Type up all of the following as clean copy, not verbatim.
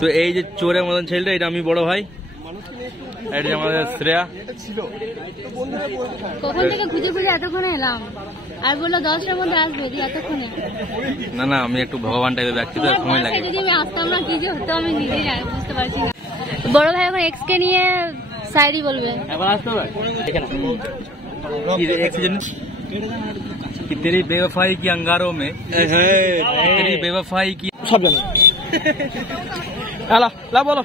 তো এই যে চোরের মতন ছেলেটা, এটা আমি বড় ভাই, এটা আমাদের শ্রেয়া। কখন থেকে খুঁজে খুঁজে এতক্ষণে এলাম, আর বললো 10টার মধ্যে আসবে, এতক্ষণে। না না, আমি একটু ভগবান টাইপের ব্যক্তি, তো সময় লাগে। যদি আমি আসতাম না কি যে হতো আমি নিজেই বুঝতে পারছি না। বড় ভাই এখন এক্স কে নিয়ে শায়রি বলবে। कि तेरी बेवफाई की अंगारों में, तेरी बेवफाई की सब जानो। ला ला बोलो,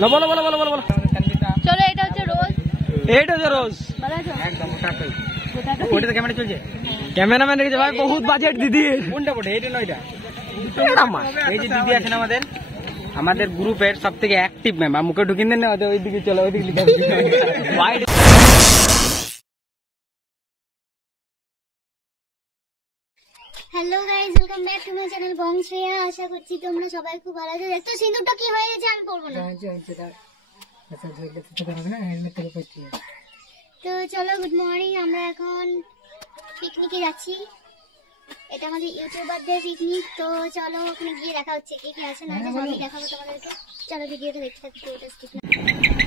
ला बोलो बोलो बोलो बोलो। চলো, এটা হচ্ছে রোজ। এইটা হচ্ছে রোজ, একদম টাটকা। ওটা তো ক্যামেরা চলছে, ক্যামেরাম্যান রেখেছে ভাই, বহুত বাজেট দিদি। কোনটা বটে, এইটা নয়টা। এই যে দিদি আছেন আমাদের গ্রুপের সব থেকে অ্যাক্টিভ ম্যাম, মুখে ঢুকিয়ে দেন না, ওইদিকে চলো, ওইদিকে লিখে। Hello guys, welcome back to my channel Bong Shreya. আশা করছি তোমরা সবাই খুব ভালো আছো। দেখো সিঁদুরটা কি হয়ে গেছে, আমি পরবো না। তো চলো, গুড মর্নিং। আমরা এখন পিকনিকে যাচ্ছি। এটা আমাদের ইউটিউবারদের পিকনিক। তো চলো ওখানে গিয়ে দেখা হচ্ছে কে কে আছে না আছে, সবই দেখাবো তোমাদেরকে। চলো ভিডিওটা দেখতে থাকো, ভিডিওটা স্কিপ না।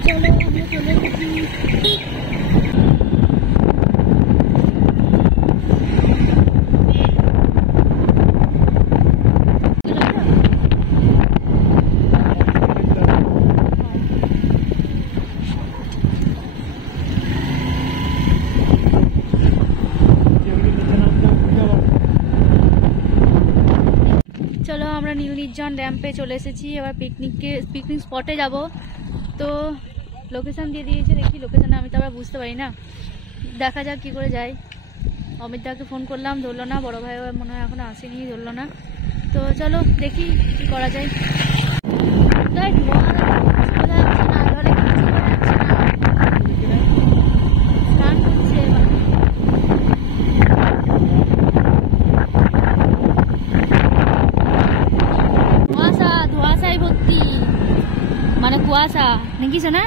চলো আমরা চলে এসেছি। চলো আমরা নিউ নির্জন ড্যাম্পে চলে এসেছি। এবার পিকনিক স্পটে যাব। তো লোকেশন দিয়ে দিয়েছে, দেখি লোকেশনে আমি তো আবার বুঝতে পারি না, দেখা যাক কি করে যাই। অমিতদাকে ফোন করলাম, ধরলো না। বড় ভাইও মনে হয় এখনো আসেনি, ধরলো না। তো চলো দেখি কি করা যায়। ধোঁয়াশায় ভর্তি, মানে কুয়াশা নাকি শোনা।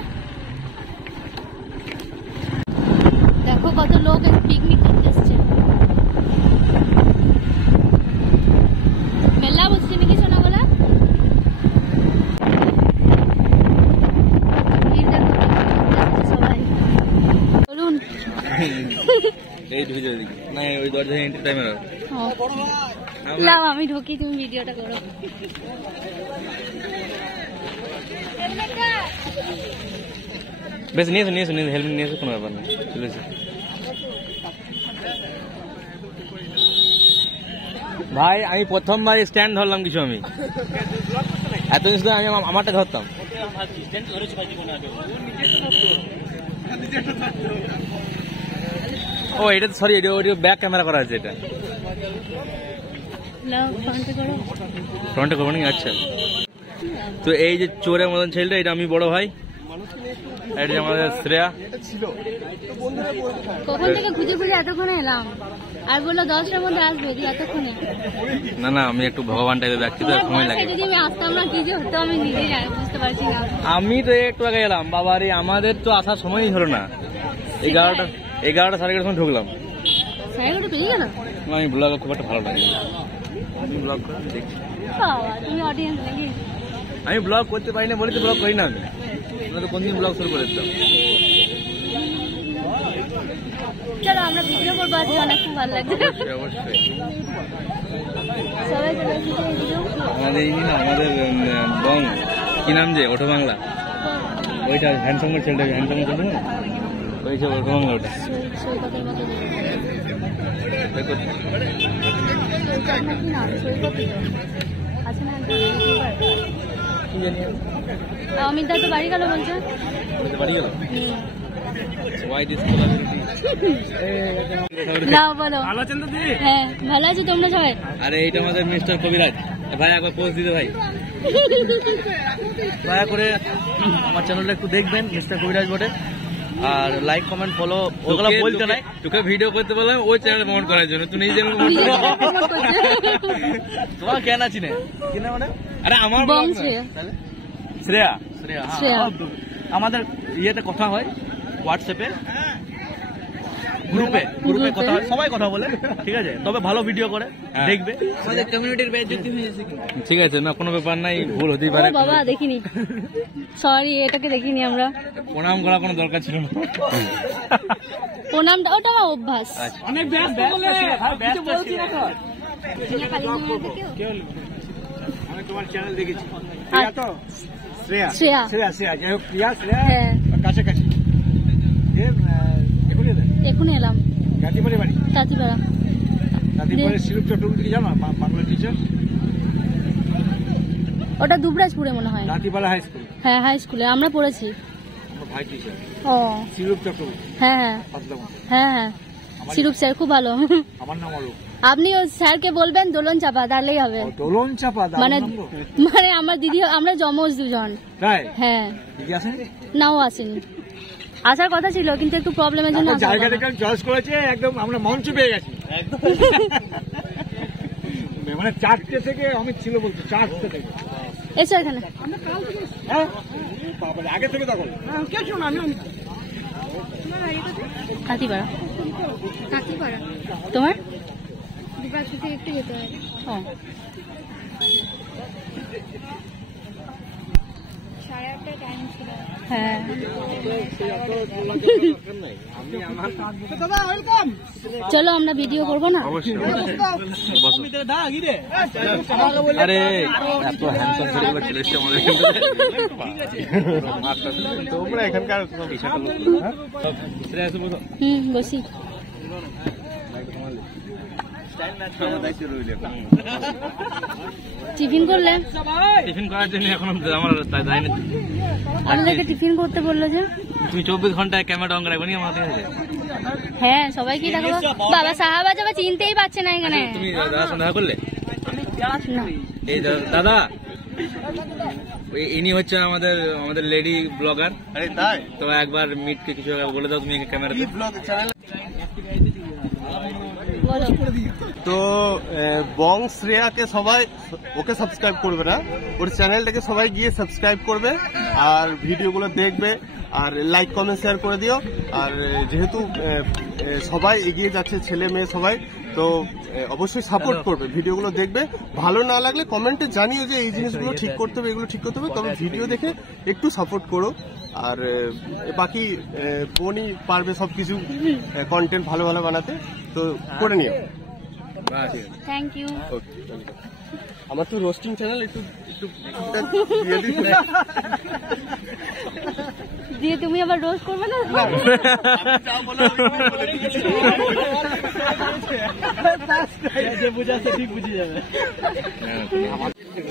দেখো কত লোক পিকনিক করতে এসছে। মেলা বসছে নাকি শোনা বলা। সবাই বলুন। আমি ঢুকি, তুমি ভিডিওটা করো। বেশ নিয়ে এসো, হেলমেট নিয়ে এসো, কোনো ব্যাপার না, চলে এসো। ভাই আমি প্রথমবার স্ট্যান্ড ধরলাম কিছু, আমি এত জিনিস আমি আমারটা ধরতাম। ও এটা তো সরি, এটা ব্যাক ক্যামেরা করা আছে, এটা ফ্রন্টে করবো নাকি? আচ্ছা। তো এই যে চোরের মতন ছেলেটা, এটা আমি বড় ভাই, এটা আমাদের শ্রেয়া। কখন থেকে খুঁজে খুঁজে এতক্ষণে এলাম, আর বললো 10টার মধ্যে আসবে, এতক্ষণে। না না, আমি একটু ভগবান টাইপের ব্যক্তি, তো সময় লাগে। যদি আমি আসতাম না কি যে হতো আমি নিজেই বুঝতে পারছি না। আমি তো একটু আগে এলাম বাবারে, আমাদের তো আসার সময়ই হলো না। 11টা 11:30 সময় ঢুকলাম। আমি ব্লগ খুব একটা ভালো লাগে, আমি ব্লগ দেখছি। তুমি অডিয়েন্স নাকি? আমি ব্লগ করতে পারি না বলে তো ব্লগ করি না। আমি কোনদিন ব্লগ শুরু করে দিতাম। চলো আমরা ভিডিও করবো আজকে, অনেক খুব ভালো লাগছে। অবশ্যই সবাই চলে এসেছে। আমাদের বং কি নাম যে ওঠো বাংলা, ওইটা হ্যান্ডসাম ছেলেটা, হ্যান্ডসাম ছেলে না, ওই যে ওঠো বাংলা, ওটা অমিতদা তো বাড়ি গেল বলছে। বাড়ি গেল। হ্যাঁ ভালো আছো তোমরা সবাই? আরে এইটা আমাদের মিস্টার কবিরাজ ভাই, একবার পোস্ট দিতে ভাই, দয়া করে আমার চ্যানেলটা একটু দেখবেন, মিস্টার কবিরাজ বটে। আর লাইক কমেন্ট ফলো ওগুলো বলতে নাই, তোকে ভিডিও করতে বললাম ওই চ্যানেল প্রমোট করার জন্য, তুই নিজে তোমার কেন আছি না কি না মানে। আরে আমার শ্রেয়া, শ্রেয়া আমাদের ইয়েতে কথা হয় হোয়াটসঅ্যাপে, গ্রুপে কথা হয়, সবাই কথা বলে, ঠিক আছে, তবে ভালো ভিডিও করে, দেখবে। আমাদের কমিউনিটির বেইজ্জতি হয়েছে কি? ঠিক আছে, না কোনো ব্যাপার নাই, ভুল হতেই পারে। বাবা দেখিনি, সরি, এটাকে দেখিনি আমরা। প্রণাম করা কোনো দরকার ছিল না। প্রণামটা ওটা আমার অভ্যাস। অনেক ব্যস্ত বলে কিছু বলছি না তো। আমি তোমার চ্যানেল দেখেছি। প্রিয়া তো? শ্রেয়া যাই হোক, প্রিয়া শ্রেয়া কাছাকাছি। এখনই এলাম গাতিপাড়ি বাড়ি, তাঁতিপাড়া। গাতিপাড়ি শিরূপ চট্টোপাধ্যায় জানো, বাংলা টিচার। ওটা দুবরাজপুরে মনে হয়। Gatipara high school. হ্যাঁ, হাই স্কুলে আমরা পড়েছি। আমার ভাই টিচার। ও শিরূপ চট্টোপাধ্যায়। হ্যাঁ হ্যাঁ, শিরূপ স্যার খুব ভালো। আমার নাম অরূপ। আপনি ওই স্যারকে বলবেন দোলন চাপা, তাহলেই হবে। দোলন চাপা মানে আমার দিদি, আমরা জমজ দুজন। তাই? হ্যাঁ। দিদি আসেন? নাও আসেনি, আসার কথা ছিল কিন্তু একটু প্রবলেমের জন্য জায়গাটাকে চয়েস করেছে একদম, আমরা মঞ্চ পেয়ে গেছি একদম। মানে 4টে থেকে অমিত ছিল বলতো, 4টে থেকে এসো এখানে। হ্যাঁ আগে থেকে তখন তাঁতিপাড়া। তোমার একটু যেতে হয়। হ্যাঁ, চলো আমরা ভিডিও করবো না? আরে এত হ্যান্ডসাম ছেলেগুলো চলে এসছে আমাদের তোমরা এখানকার বসি। টিফিন করলে? টিফিন করার জন্য এখন আমার যায়নি। আমাদেরকে টিফিন করতে বললো যে। তুমি 24 ঘন্টায় ক্যামেরা অন রাখবে নি আমাদের কাছে? হ্যাঁ, সবাইকে দেখাবো। বাবা সাহাবা যাবে, চিনতেই পারছে না এখানে। তুমি দাদার সঙ্গে দেখা করলে? না। এই দাদা, ইনি হচ্ছে আমাদের লেডি ব্লগার। আরে তাই তো, একবার মিটকে কিছু বলে দাও তুমি ক্যামেরাতে। তো বং শ্রেয়াকে সবাই ওকে সাবস্ক্রাইব করবে না, ওর চ্যানেলটাকে সবাই গিয়ে সাবস্ক্রাইব করবে আর ভিডিওগুলো দেখবে আর লাইক কমেন্ট শেয়ার করে দিও। আর যেহেতু সবাই এগিয়ে যাচ্ছে, ছেলে মেয়ে সবাই, তো অবশ্যই সাপোর্ট করবে, ভিডিওগুলো দেখবে। ভালো না লাগলে কমেন্টে জানিও যে এই জিনিসগুলো ঠিক করতে হবে, এগুলো ঠিক করতে হবে, তবে ভিডিও দেখে একটু সাপোর্ট করো। আর বাকি বোনই পারবে সবকিছু কন্টেন্ট ভালো ভালো বানাতে, তো করে নিও। Thank you. আমার তো রোস্টিং চ্যানেল, একটু দিয়ে তুমি আবার রোস্ট করবে না?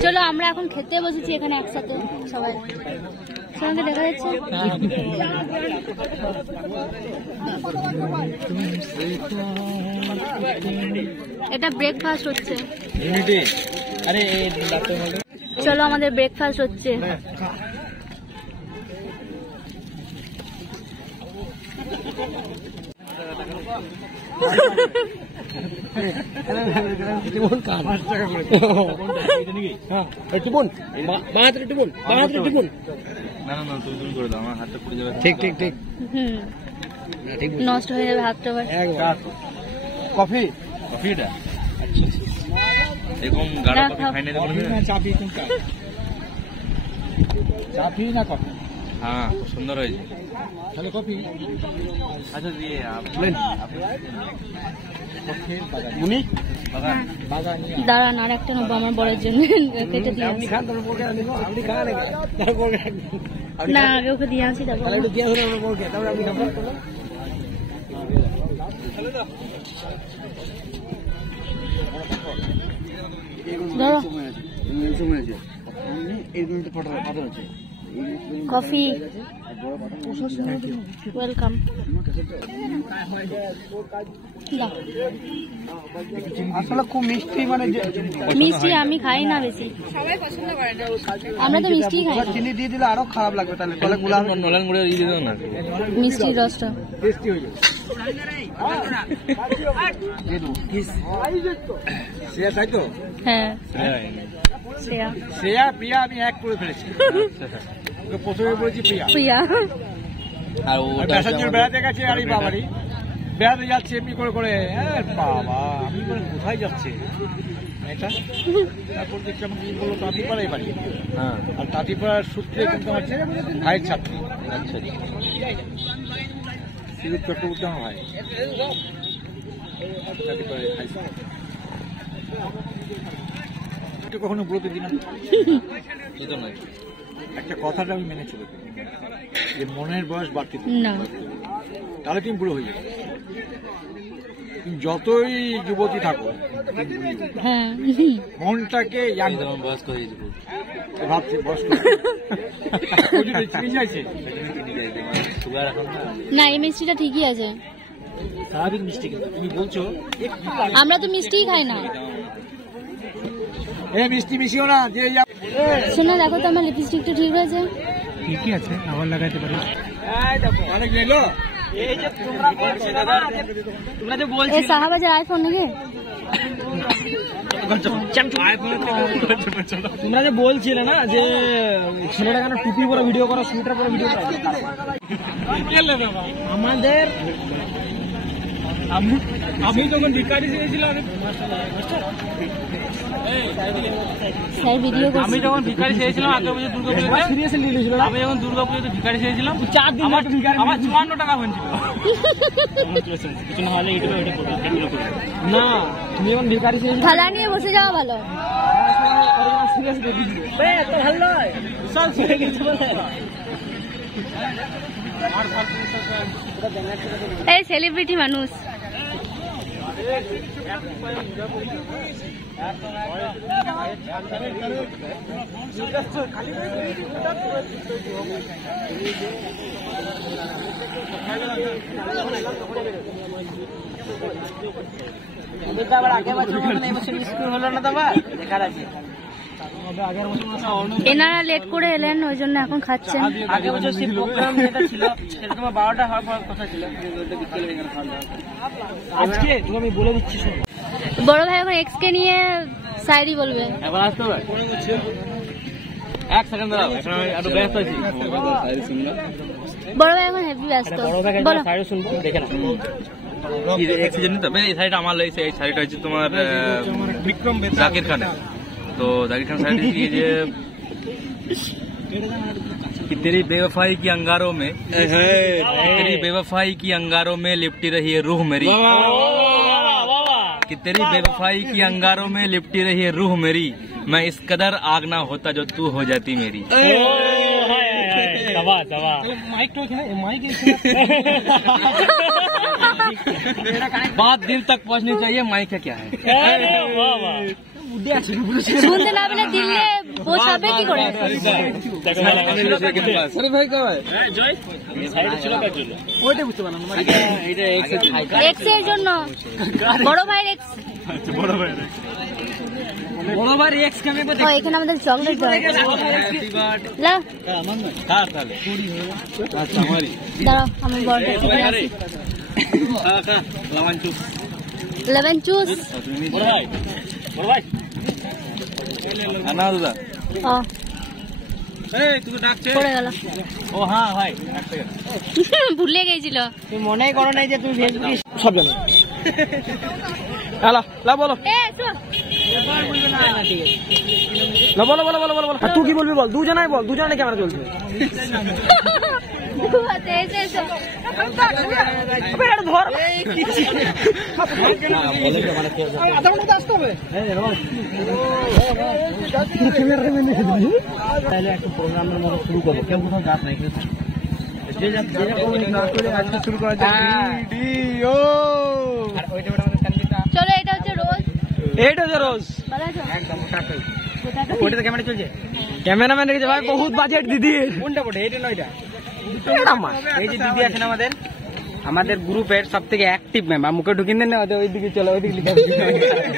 চলো আমরা এখন খেতে বসেছি এখানে একসাথে সবাই, সঙ্গে দেখা যাচ্ছে। এটা ব্রেকফাস্ট হচ্ছে। চলো আমাদের ব্রেকফাস্ট হচ্ছে। ঠিক নষ্ট হয়ে যাবে হাতটা। কফি কফিটা এরকম গাঢ় কফি খাইনি তো। চা পি না কফি? হ্যাঁ, সুন্দর হয়েছে। তাহলে কফি। আচ্ছা দিয়ে দাঁড়ান, আর একটা নেবো আমার বড়ের জন্য, কেটে দিয়ে আসি। না, আগে ওকে দিয়ে আসি, তারপর কফি। ওয়েলকাম। আসলে খুব মিষ্টি, মানে মিষ্টি আমি খাই না বেশি, আমরা তো মিষ্টি খাই না। চিনি দিয়ে দিলে আরো খারাপ লাগবে, তাহলে গোলাপ নলেন গুঁড়ো দিয়ে দাও না, মিষ্টির রসটা টেস্টি হয়ে যাবে। শ্রেয়া তাই তো? হ্যাঁ, শ্রেয়া প্রিয়া আমি এক করে ফেলেছি। প্রথমে বলেছি প্রিয়া। প্রিয়া আর প্যাসেঞ্জার বেড়াতে গেছে আর এই বাবারই বেড়াতে যাচ্ছে এমনি করে করে, বাবা আমি করে কোথায় যাচ্ছে এটা। তারপর দেখছি আমাকে কি বললো, তাঁতিপাড়াই বাড়ি। হ্যাঁ, আর তাঁতিপাড়ার সূত্রে কিন্তু হচ্ছে ভাইয়ের ছাত্রী। আচ্ছা, শিবির চক্রবর্তী আমার ভাই। তাঁতিপাড়ায় হাই স্কুল কখনো বলতে দিন না, একটা কথাটা আমি মেনে চলে যে মনের বয়স বাড়তে না, তাহলে তুমি বুড়ো হয়ে যাবে। তুমি যতই যুবতী থাকো, হ্যাঁ মনটাকে বয়স্ক হয়ে যাবো ভাবছে বয়স্ক চাইছে। সুগার এখন না, এই মিষ্টিটা ঠিকই আছে। স্বাভাবিক মিষ্টি, কিন্তু তুমি বলছো আমরা তো মিষ্টিই খাই না। এ মিষ্টি মিশিও না, যে শোনা দেখো তো আমার লিপস্টিকটা ঠিক হয়েছে। ঠিকই আছে, আবার লাগাইতে পারি। অনেক লেগো। এই যে তোমরা যে বলছো এই সাহাবাজের আইফোন নাকি? তোমরা যে বলছিলে না যে ছেলেটা কেন টুপি পরে ভিডিও করা, শুটার পরে ভিডিও করা, আমাদের আমি যখন ভিকারি চেয়েছিলাম, স্যার ভিডিও করছি। আমি যখন ভিখারি চেয়েছিলাম আগের বছর দুর্গাপুজোতে, সিরিয়াসলি নিয়েছিল না? আমি যখন দুর্গাপুজোতে ভিখারি চেয়েছিলাম 4 দিন আমার 54 টাকা হয়েছিল। কিছু না হলে না, তুমি যখন ভিকারি চেয়েছিলে থালা নিয়ে বসে যাওয়া ভালো। সিরিয়াসলি তো ভালো নয়, বিশাল ছেড়ে গেছে বলে। এই সেলিব্রিটি মানুষ। এনারা লেট করে এলেন, ওই জন্য এখন খাচ্ছেন। আগের বছর সেই প্রোগ্রাম যেটা ছিল সেটা তোমার 12টা হওয়ার পর কথা ছিল, আজকে তুমি আমি বলে দিচ্ছি। বড় ভাই এখন এক্স কে নিয়ে শায়রি বলবে। এবার আসতে হবে, এক সেকেন্ড দাঁড়াও, এখন আমি একটু ব্যস্ত আছি। বড় ভাই এখন হেভি ব্যস্ত। বলো। শায়রি শুনবো, দেখে না এক সিজন নিতে হবে। এই শাড়িটা আমার লাগছে, এই শাড়িটা হচ্ছে তোমার বিক্রম জাকির খানের। তো জাকির খান শাড়িটা দিয়েছে कि तेरी बेवफाई की अंगारों में, तेरी बेवफाई की अंगारों में लिपटी रही है रूह मेरी, कि तेरी बेवफाई की अंगारों में लिपटी रही है रूह मेरी, मैं इस कदर आग ना होता जो तू हो जाती मेरी। बात दिल तक पहुंचनी चाहिए, माइक का क्या है? শুনতে না পেলে দিলে বোঝাবে কি করে? এক্স এর জন্য বড় ভাইয়ের এক্স। বড় ভাই এক্স কেমন ও এখানে আমাদের চকলেট দাও। দাঁড়াও আমার বড়টা থেকে আসি। Lemon juice. ও পড়ে গেল। ও হ্যাঁ ভাই, ভুলে গেছিল। তুমি মনেই করো নাই যে তুমি ফেসবুকে সব জানো। হ্যালো লা বলো, বলো বলো বলো বলো বলো। তুই কি বলবি বল, দুজনাই বল, দুজনে ক্যামেরা চলছে। প্রোগ্রামের মতো শুরু করবো, কেউ কোথাও যাস নাই, শুরু করা চলো এটা হচ্ছে রোজ। এইটা হচ্ছে রোজ, একদম ওটাতে ক্যামেরা চলছে। ক্যামেরাম্যান রেখেছে ভাই, বহুত বাজেট দিদি। কোনটা বটে, এইটা নয়টা। এই যে দিদি আছেন আমাদের, আমাদের গ্রুপের সব থেকে অ্যাক্টিভ মেম্বার। মুখে ঢুকিয়ে দেন না, ওইদিকে চলো, ওইদিকে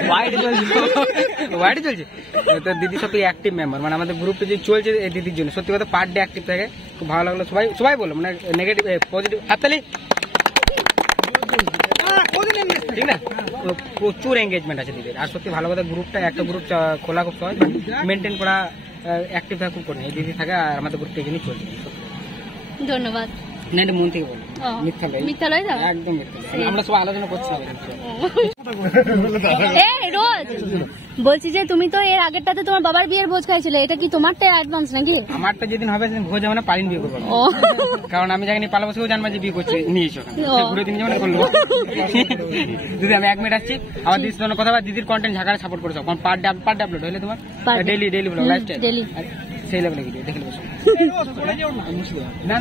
হোয়াইট চলছে, হোয়াইট চলছে। তো দিদি সব থেকে অ্যাক্টিভ মেম্বার, মানে আমাদের গ্রুপে যে চলছে এই দিদির জন্য। সত্যি কথা পার ডে অ্যাক্টিভ থাকে, খুব ভালো লাগলো। সবাই সবাই বলো, মানে নেগেটিভ পজিটিভ হাততালি, ঠিক না? প্রচুর এঙ্গেজমেন্ট আছে দিদির। আর সত্যি ভালো কথা, গ্রুপটা একটা গ্রুপ খোলা খুব সহজ, মেনটেন করা, অ্যাক্টিভ থাকা খুব কঠিন। এই দিদি থাকে আর আমাদের গ্রুপটা এখানেই চলছে। ধন্যবাদ। না এটা মন থেকে বলো, ও, মিথ্যা নয়, মিথ্যা লয় তো? একদম মিথ্যা নয়। আমরা সব আলোচনা করছিলাম। এই রোজ বলছি যে তুমি তো এর আগেরটাতে তোমার বাবার বিয়ের ভোজ খাইছিলে, এটা কি তোমারটা অ্যাডভান্স নাকি? আমারটা যেদিন হবে সেদিন ভোজ হবে না, পালিন বিয়ে করবো না। ও কারণ আমি জানি পালাবো, সেও জানবা যে বিয়ে করছে নিয়েছো, ও। ঘুরে দিন যেমন করলো। দিদি আমি 1 মিনিট আসছি, আমার দিদির জন্য কথা বল, দিদির কন্টেন্ট ঝাঁকারে সাপোর্ট করেছো, কারণ পার ডে আপলোড হলে তোমার Per day। Daily blog lifestyle daily। সেই লেভেলে গিয়ে দেখে নেবো। না